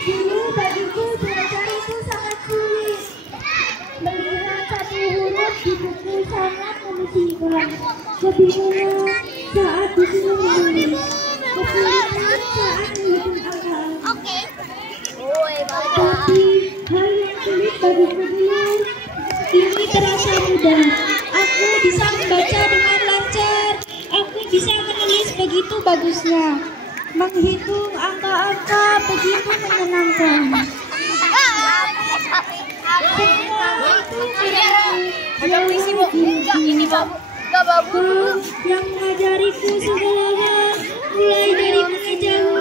Dulu bagiku belajar itu sangat sulit. Melihat satu huruf di buku sangat memusingkan. Kebingungan saat disuruh menulis. Kesulitan saat menghitung angka. Tapi hal yang sulit bagiku dulu kini terasa mudah. Aku bisa membaca dengan lancar. Aku bisa menulis begitu bagusnya. Menghitung angka-angka begitu menyenangkan. Ada puisi bu, ini babu, enggak babu. Yang mengajariku segalanya, mulai dari mengejauh